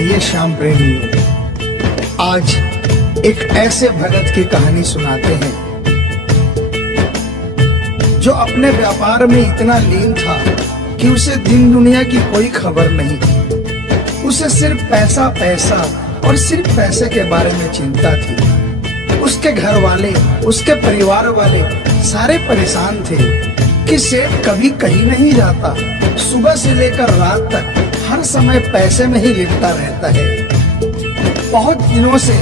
आइए श्याम प्रेमियों, आज एक ऐसे भगत की कहानी सुनाते हैं जो अपने व्यापार में इतना लीन था कि उसे दिन दुनिया की कोई खबर नहीं थी। उसे सिर्फ पैसा पैसा और सिर्फ पैसे के बारे में चिंता थी। उसके घर वाले, उसके परिवार वाले सारे परेशान थे कि सेठ कभी कहीं नहीं जाता, सुबह से लेकर रात तक हर समय पैसे में ही लिपटा रहता है। बहुत दिनों से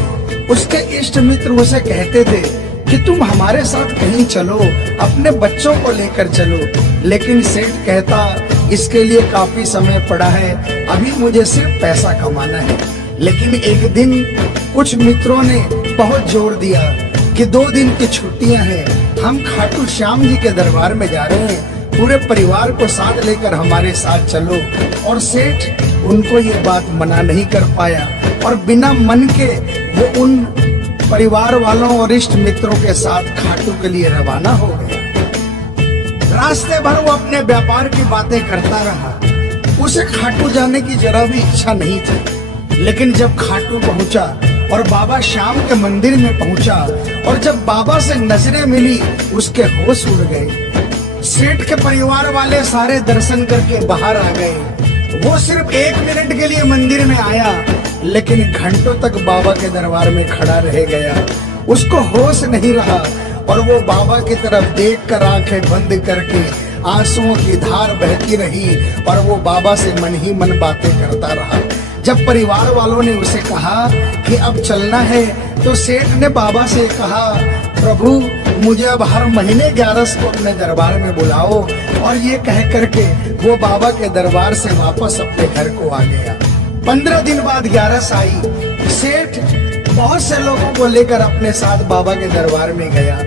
उसके इष्ट मित्र उसे कहते थे कि तुम हमारे साथ कहीं चलो, अपने बच्चों को लेकर चलो, लेकिन सेठ कहता इसके लिए काफी समय पड़ा है, अभी मुझे सिर्फ पैसा कमाना है। लेकिन एक दिन कुछ मित्रों ने बहुत जोर दिया कि 2 दिन की छुट्टियां हैं, हम खाटू श्याम जी के दरबार में जा रहे हैं, पूरे परिवार को साथ लेकर हमारे साथ चलो। और सेठ उनको ये बात मना नहीं कर पाया और बिना मन के वो उन परिवार वालों और इष्ट मित्रों के साथ खाटू के लिए रवाना हो गया। रास्ते भर वो अपने व्यापार की बातें करता रहा। उसे खाटू जाने की जरा भी इच्छा नहीं थी। लेकिन जब खाटू पहुंचा और बाबा श्याम के मंदिर में पहुंचा और जब बाबा से नजरें मिली, उसके होश उड़ गए। सेठ के परिवार वाले सारे दर्शन करके बाहर आ गए। वो सिर्फ 1 मिनट के लिए मंदिर में आया, लेकिन घंटों तक बाबा के दरबार में खड़ा रह गया। उसको होश नहीं रहा और वो बाबा की तरफ देखकर आंखें बंद करके आंसुओं की धार बहती रही और वो बाबा से मन ही मन बातें करता रहा। जब परिवार वालों ने उसे कहा कि अब चलना है, तो सेठ ने बाबा से कहा, प्रभु मुझे अब हर महीने 11 को अपने दरबार में बुलाओ। और ये कह करके वो बाबा के दरबार से वापस अपने घर को आ गया। 15 दिन बाद 11 आई। सेठ बहुत से लोगों को लेकर अपने साथ बाबा के दरबार में गया।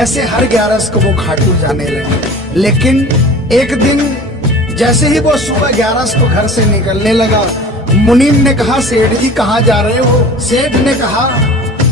ऐसे हर 11 को वो खाटू जाने लगे। लेकिन एक दिन जैसे ही वो सुबह 11 को घर से निकलने लगा, मुनीम ने कहा, सेठ जी कहाँ जा रहे हो? सेठ ने कहा,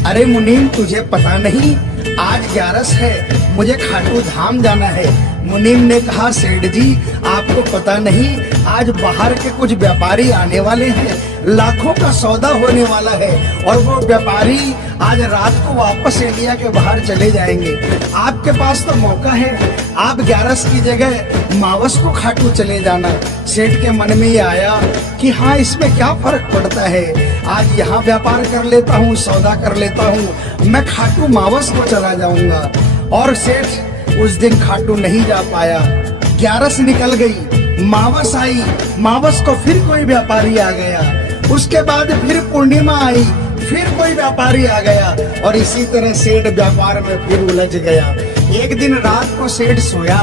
अरे मुनीम तुझे पता नहीं, आज 11 है, मुझे खाटू धाम जाना है। मुनीम ने कहा, सेठ जी आपको पता नहीं, आज बाहर के कुछ व्यापारी आने वाले हैं, लाखों का सौदा होने वाला है और वो व्यापारी आज रात को वापस इंडिया के बाहर चले जाएंगे। आपके पास तो मौका है, आप 11 की जगह मावस को खाटू चले जाना। सेठ के मन में ये आया कि हाँ, इसमें क्या फर्क पड़ता है, आज यहाँ व्यापार कर लेता हूँ, सौदा कर लेता हूँ, मैं खाटू मावस को चला जाऊंगा। और सेठ उस दिन खाटू नहीं जा पाया। 11 निकल गई, मावस आई, मावस को फिर कोई व्यापारी आ गया। उसके बाद फिर पूर्णिमा आई, फिर कोई व्यापारी आ गया और इसी तरह सेठ व्यापार में फिर उलझ गया। एक दिन रात को सेठ सोया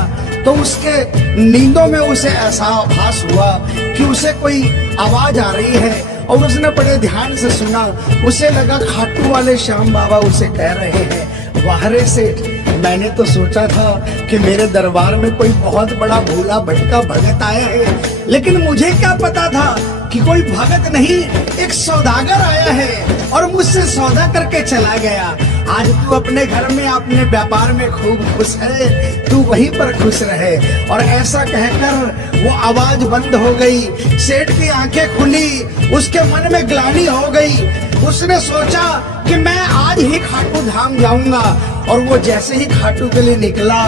तो उसके नींदों में उसे ऐसा आभास हुआ कि उसे कोई आवाज आ रही है और उसने बड़े ध्यान से सुना। उसे लगा खाटू वाले श्याम बाबा उसे कह रहे हैं, वाह रे सेठ, मैंने तो सोचा था कि मेरे दरबार में कोई बहुत बड़ा भूला भटका भगत आया है, लेकिन मुझे क्या पता था कि कोई भगत नहीं, एक सौदागर आया है और मुझसे सौदा करके चला गया। आज तू अपने घर में अपने व्यापार में खूब खुश है, तू वहीं पर खुश रहे। और ऐसा कहकर वो आवाज बंद हो गई। सेठ की आंखें खुली, उसके मन में ग्लानि हो गई। उसने सोचा कि मैं आज ही खाटू धाम जाऊंगा और वो जैसे ही खाटू के लिए निकला,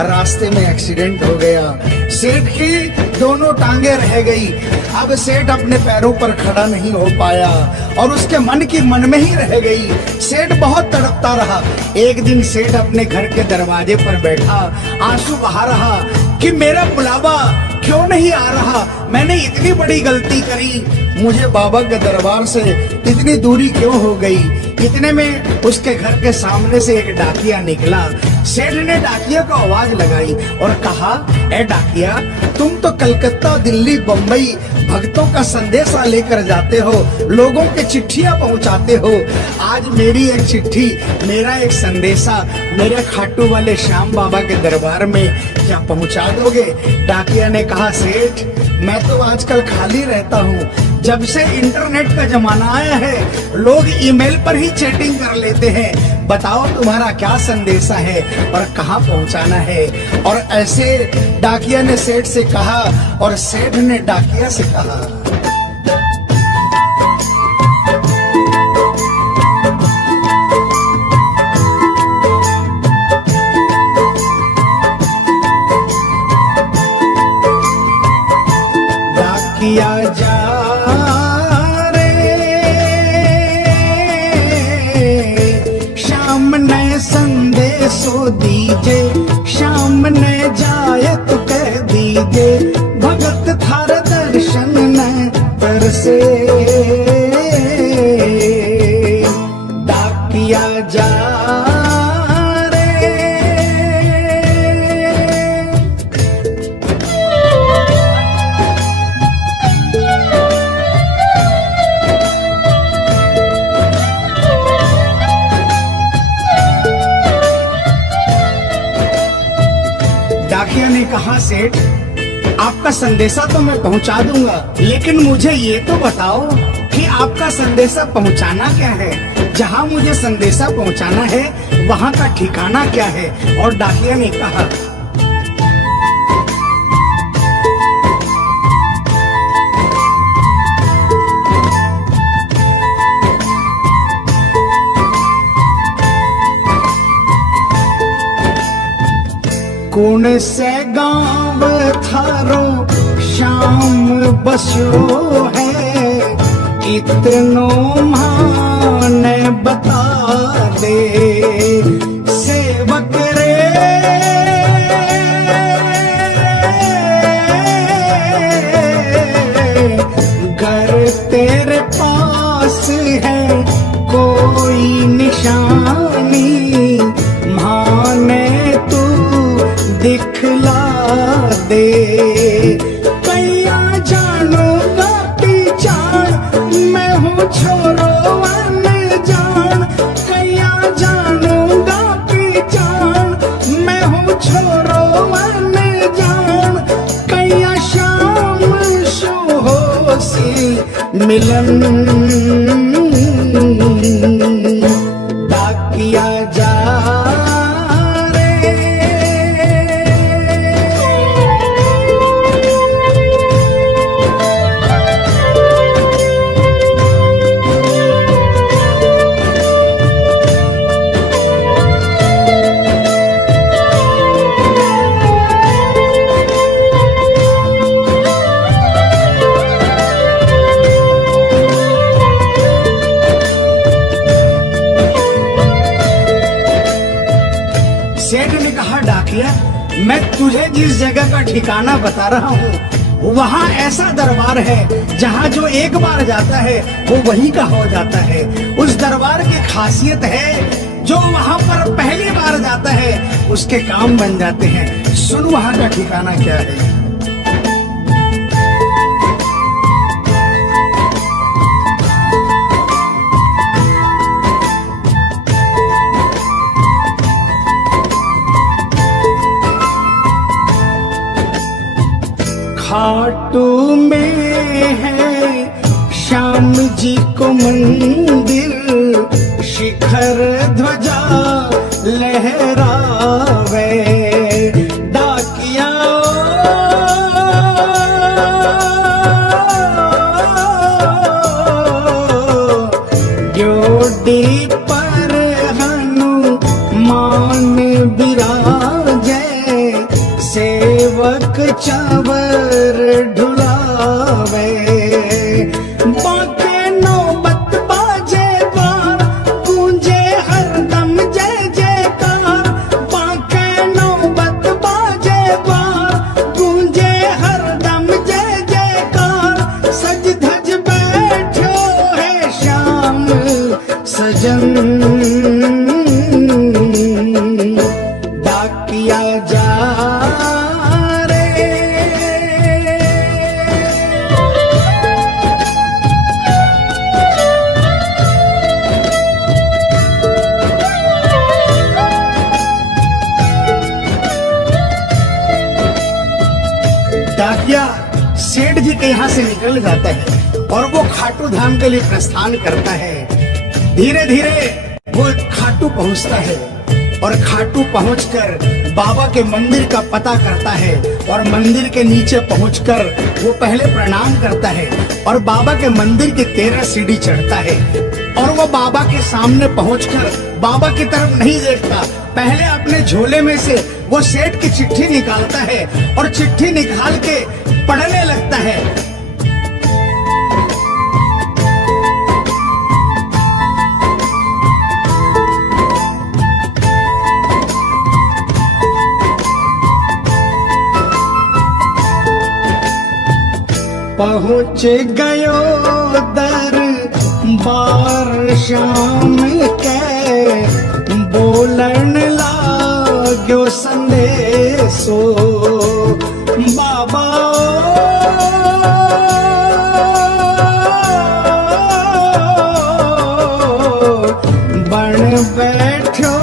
रास्ते में एक्सीडेंट हो गया। सेठ की दोनों टांगे रह गई। अब सेठ अपने पैरों पर खड़ा नहीं हो पाया और उसके मन की मन में ही रह गई। सेठ बहुत तड़पता रहा। एक दिन सेठ अपने घर के दरवाजे पर बैठा, आंसू बहा रहा कि मेरा बुलावा क्यों नहीं आ रहा, मैंने इतनी बड़ी गलती करी, मुझे बाबा के दरबार से इतनी दूरी क्यों हो गई। इतने में उसके घर के सामने से एक डाकिया निकला। सेठ ने डाकिया को आवाज लगाई और कहा, ए डाकिया, तुम तो कलकत्ता, दिल्ली, बम्बई भक्तों का संदेशा लेकर जाते हो, लोगों के चिट्ठियां पहुंचाते हो। आज मेरी एक चिट्ठी, मेरा एक संदेशा मेरे खाटू वाले श्याम बाबा के दरबार में क्या पहुंचा दोगे? डाकिया ने कहा, सेठ मैं तो आजकल खाली रहता हूँ, जब से इंटरनेट का जमाना आया है लोग ईमेल पर ही चैटिंग कर लेते हैं, बताओ तुम्हारा क्या संदेशा है और कहाँ पहुँचाना है। और ऐसे डाकिया ने सेठ से कहा और सेठ ने डाकिया से कहा। डाकिया जा रे, श्याम ने संदेशो दीजे, श्याम ने जाए तो कह दीजे, भगत थार दर्शन न तरसे, डाकिया जा डाकिया ने कहा, सेठ आपका संदेशा तो मैं पहुंचा दूंगा, लेकिन मुझे ये तो बताओ कि आपका संदेशा पहुंचाना क्या है, जहां मुझे संदेशा पहुंचाना है वहां का ठिकाना क्या है। और डाकिया ने कहा, कौन से गांव थारो श्याम बसो है, इतनो माने बता दे, सेवक रे घर तेरे पास है कोई निशानी, माने तू दिखला दे, कैया जानूंगा पहचान, मैं हूँ छोरो अनजान, कैया जानूंगा पहचान, मैं हूँ छोरो अनजान, कैया शाम सुहोसी मिलन, डाकिया जा सेठ ने कहा, डाकिया मैं तुझे जिस जगह का ठिकाना बता रहा हूँ वहाँ ऐसा दरबार है जहाँ जो एक बार जाता है वो वहीं का हो जाता है। उस दरबार की खासियत है जो वहाँ पर पहली बार जाता है उसके काम बन जाते हैं। सुन वहाँ का ठिकाना क्या है। खाटू में है श्याम जी को मंदिर, शिखर ध्वजा लहरावे, डाकिया जोड़ी पर हनुमान विराजे, सेवक चावर ढुलावे, बाके नौबत बाजे बार, गूंजे हरदम जय जयकार, बाके नौबत बाजे बार, गूंजे हरदम जय जयकार, सज धज बैठो है श्याम सजन, डाकिया जा डाकिया सेठ जी के यहाँ से निकल जाता है और वो खाटू धाम के लिए प्रस्थान करता है। धीरे धीरे वो खाटू पहुँचता है और खाटू पहुंचकर बाबा के मंदिर का पता करता है और मंदिर के नीचे पहुंचकर वो पहले प्रणाम करता है और बाबा के मंदिर की 13 सीढ़ी चढ़ता है और वो बाबा के सामने पहुंचकर बाबा की तरफ नहीं देखता, पहले अपने झोले में से वो सेठ की चिट्ठी निकालता है और चिट्ठी निकाल के पढ़ने लगता है। पहुँच गयो दरबार श्याम के, बोलन लाग्यो संदेशो बाबा बन बैठो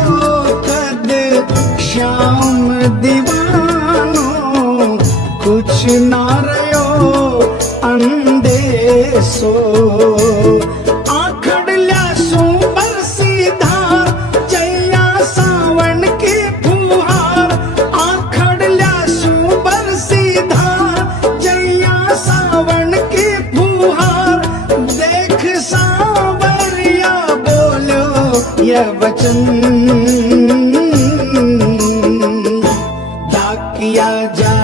कद श्याम दीवानो, कुछ ना रहो अंदेशो। आखड़ ल्यासो बरसी धार जैया सावन की फुहार, आखड़ ल्यासो बरसी धार जैया सावन की फुहार। देख सांवरिया बोलो यह वचन, डाकिया जा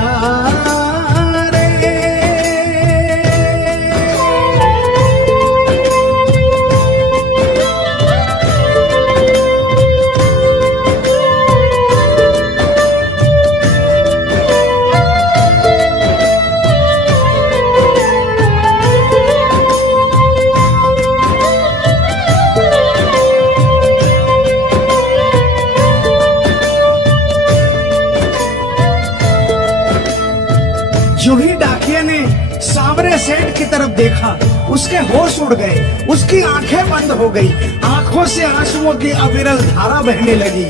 जो ही डाकिया ने सांवरे सेठ की तरफ देखा, उसके होश उड़ गए, उसकी आंखें बंद हो गई, आंखों से आंसुओं की अविरल धारा बहने लगी।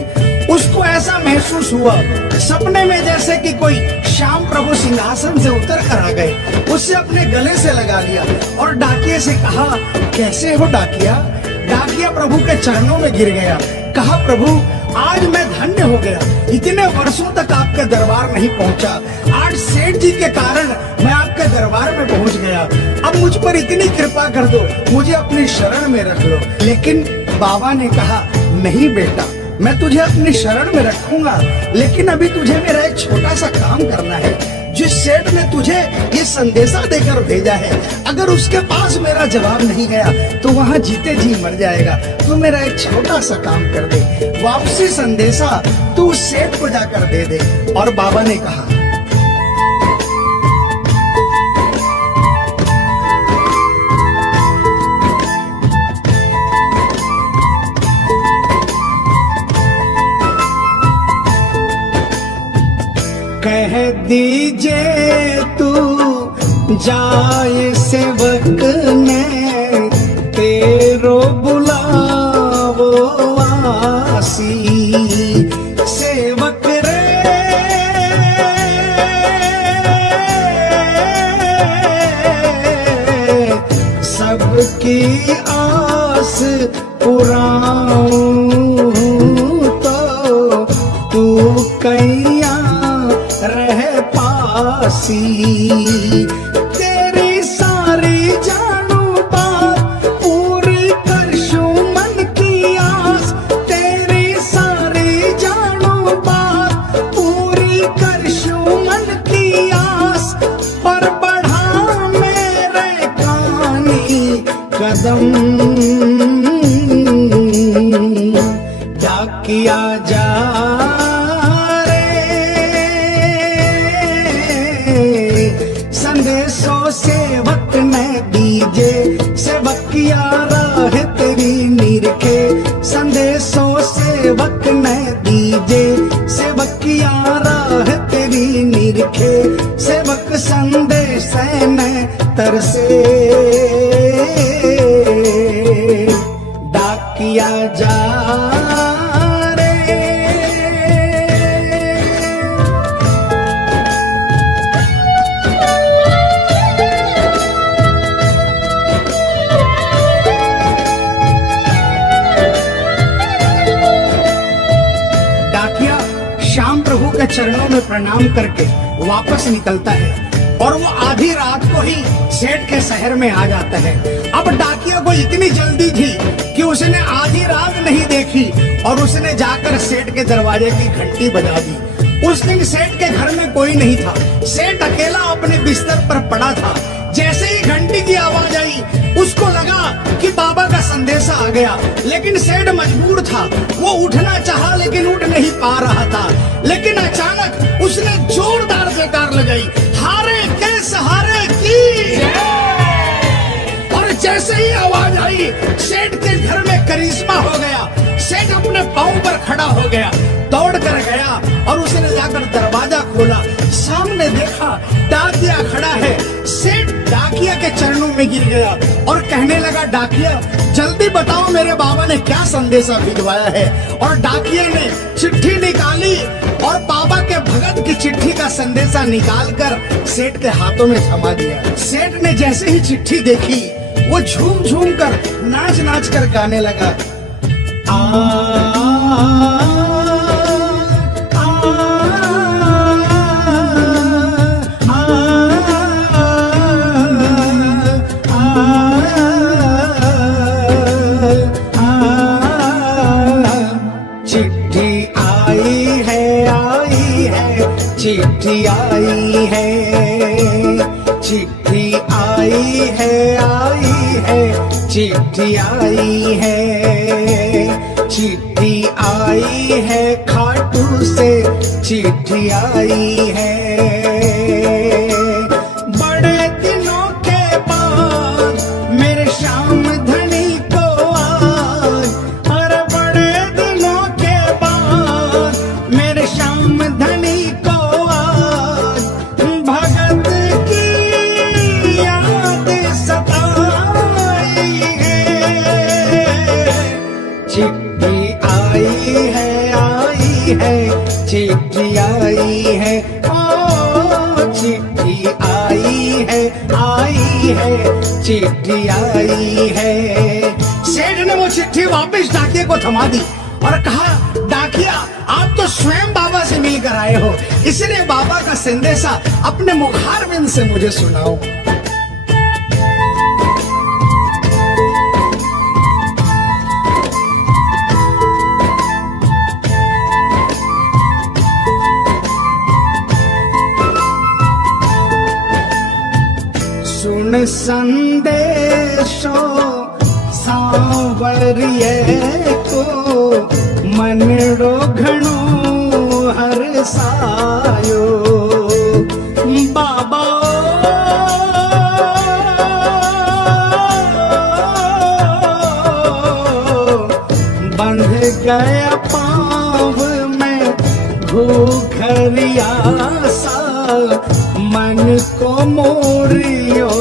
उसको ऐसा महसूस हुआ सपने में जैसे कि कोई श्याम प्रभु सिंहासन से उतर कर आ गए। उससे अपने गले से लगा लिया और डाकिया से कहा, कैसे हो डाकिया? डाकिया प्रभु के चरणों में गिर गया, कहा प्रभु आज मैं धन्य हो गया, इतने वर्षों तक आपके दरबार नहीं पहुंचा, आज सेठ जी के कारण मैं आपके दरबार में पहुंच गया। अब मुझ पर इतनी कृपा कर दो, मुझे अपनी शरण में रख लो। लेकिन बाबा ने कहा, नहीं बेटा, मैं तुझे अपनी शरण में रखूंगा, लेकिन अभी तुझे मेरा एक छोटा सा काम करना है। जिस सेठ ने तुझे ये संदेशा देकर भेजा है, अगर उसके पास मेरा जवाब नहीं गया तो वहाँ जीते जी मर जाएगा। तू मेरा एक छोटा सा काम कर दे, वापसी संदेशा तू उस सेठ को जाकर दे दे। और बाबा ने कहा, कह दीजिए तू जाए सेवक ने, तेरो बुलावो आसी। सेवक रे सबकी आस पुराऊं तो तू कैया रह पासी। तेरी सारी जानू बात पूरी करशू मन की आस, तेरी सारी जानू बात पूरी करशू मन की आस। पर बढ़ा मेरे कानी कदम, डाकिया जा संदेशो सेवक ने दीजे, सेवकिया राह तेरी निरखे। संदेशो सेवक ने दीजे, सेवकिया राह तेरी निरखे। सेवक संदेश ने तरसे, डाकिया जा के चरणों में प्रणाम करके वापस निकलता है और वो आधी रात को ही सेठ के शहर में आ जाता है। अब डाकिया को इतनी जल्दी थी कि उसने आधी रात नहीं देखी और उसने जाकर सेठ के दरवाजे की घंटी बजा दी। उस दिन सेठ के घर में कोई नहीं था, सेठ अकेला अपने बिस्तर पर पड़ा था। जैसे ही घंटी की आवाज आई उसको लगा कि बाबा का संदेशा आ गया, लेकिन सेठ मजबूर था। वो उठना चाहा लेकिन उठ नहीं पा रहा था। लेकिन अचानक उसने जोरदार जयकार लगाई, हारे के सहारे की खड़ा हो गया, दौड़ कर गया और उसने जाकर दरवाजा खोला। सामने देखा डाकिया खड़ा है। सेठ डाकिया के चरणों में गिर गया और कहने लगा, डाकिया जल्दी बताओ मेरे बाबा ने क्या संदेशा भिजवाया है। और डाकिया ने चिट्ठी निकाली और बाबा के भगत की चिट्ठी का संदेशा निकालकर सेठ के हाथों में थमा दिया। सेठ ने जैसे ही चिट्ठी देखी वो झूम झूम कर नाच नाच कर गाने लगा। चिट्ठी आई है, चिट्ठी आई है, चिट्ठी आई है, चिट्ठी आई है, चिट्ठी आई है, खाटू से चिट्ठी आई है। बड़े दिनों के बाद मेरे श्याम धनी को आज, अरे बड़े दिनों के बाद मेरे श्याम धनी को आज भगत की याद सताई है। चिट्ठी आई है, चिट्ठी आई है, ओ चिट्ठी आई है, चिट्ठी आई है। सेठ ने वो चिट्ठी वापस डाकिया को थमा दी और कहा, डाकिया आप तो स्वयं बाबा से मिलकर आए हो, इसलिए बाबा का संदेशा अपने मुखारबिंद से मुझे सुनाओ। सुन संदेशो सांवरिये को मनड़ो घणो हरसायो। बाबा बंध गया पाँव में भूखरिया सा, मन को मोरियो